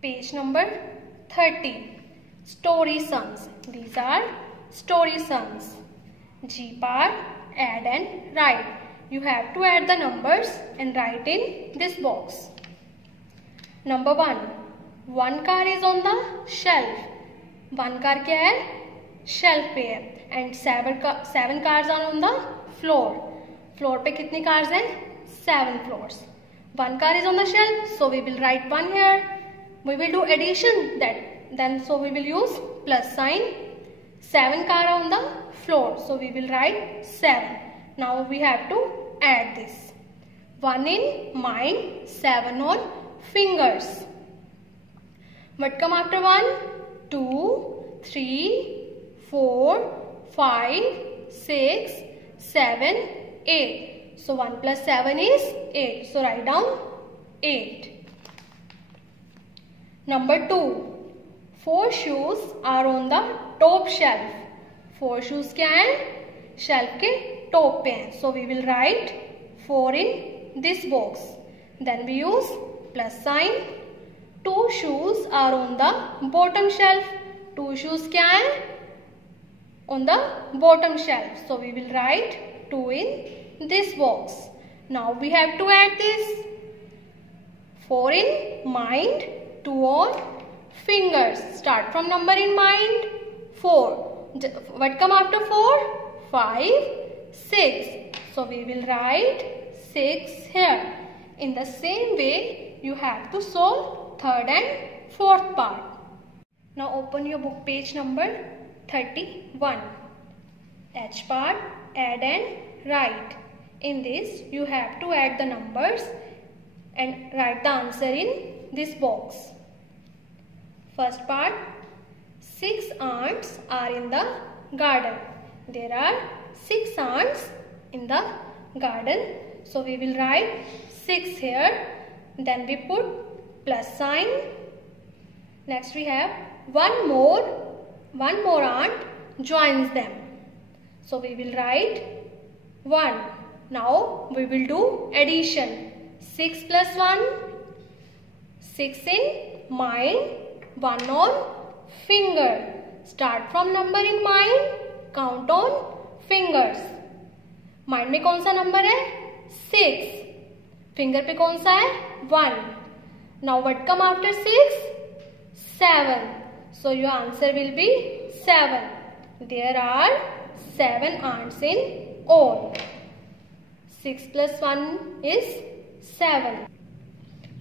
Page number 30. Story sons. These are story sons. G part, add and write. You have to add the numbers and write in this box. Number 1. One car is on the shelf. One car क्या है? Shelf पे है. And seven cars are on the floor. Floor पे कितनी cars हैं? 7 floors. One car is on the shelf, so we will write 1 here. We will do addition so we will use plus sign. 7 cars on the floor, so we will write 7. Now we have to add this. 1 in mind, 7 on fingers. What come after 1? 2, 3, 4, 5, 6, 7, 8. So 1 plus 7 is 8. So write down 8. Number 2. 4 shoes are on the top shelf. 4 shoes क्या हैं? Shelf के top पे हैं. So we will write 4 in this box. Then we use plus sign. 2 shoes are on the bottom shelf. 2 shoes क्या हैं? On the bottom shelf. So we will write 2 in this box. Now we have to add this. 4 in mind, 2 on fingers. Start from number in mind. 4. What come after 4? 5, 6. So we will write 6 here. In the same way, you have to solve third and fourth part. Now open your book page number 31. H part, add and write. In this, you have to add the numbers and write the answer in this box. First part, 6 ants are in the garden. There are 6 ants in the garden. So we will write 6 here. Then we put plus sign. Next we have one more ant joins them. So we will write 1. Now we will do addition. 6 plus 1, 6 in mind, 1 on finger. Start from number in mind, count on fingers. Mind में कौन सा number है? 6. Finger पे कौन सा है? 1. Now what come after 6? 7. So your answer will be 7. There are 7 ants in all. 6 plus 1 is 7.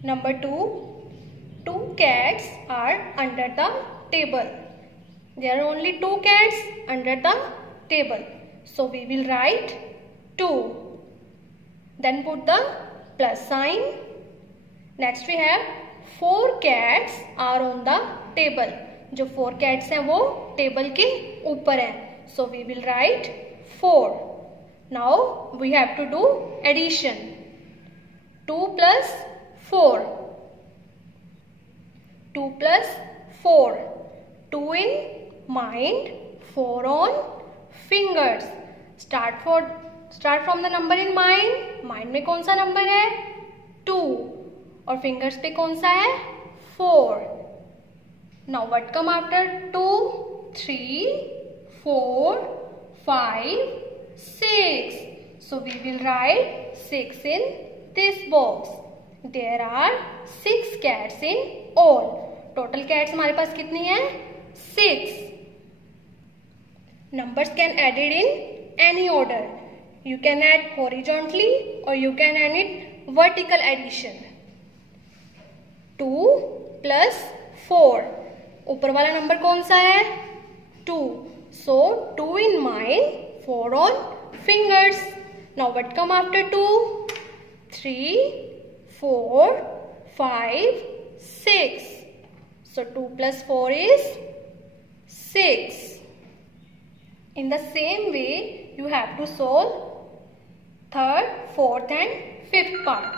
Number 2. 2 cats are under the table. There are only 2 cats under the table. So we will write 2. Then put the plus sign. Next we have 4 cats are on the table. जो 4 cats हैं वो table के ऊपर हैं. So we will write 4. Now we have to do addition. 2 plus 4. 2 plus 4. 2 in mind, 4 on fingers. Start from the number in mind. Mind में कौन सा number है? 2. और fingers पे कौन सा है? 4. Now what come after 2? 3, 4, 5, 6. So we will write 6 in this box. There are 6 cats in all. Total cats हमारे पास कितनी है? 6. Numbers can added in any order. You can add horizontally or you can add it vertical addition. 2 plus 4. ऊपर वाला number कौन सा है? 2. So 2 in mind, 4 on fingers. Now what come after 2? 3, 4, 5, 6. So 2 plus 4 is 6. In the same way, you have to solve third, fourth and fifth part.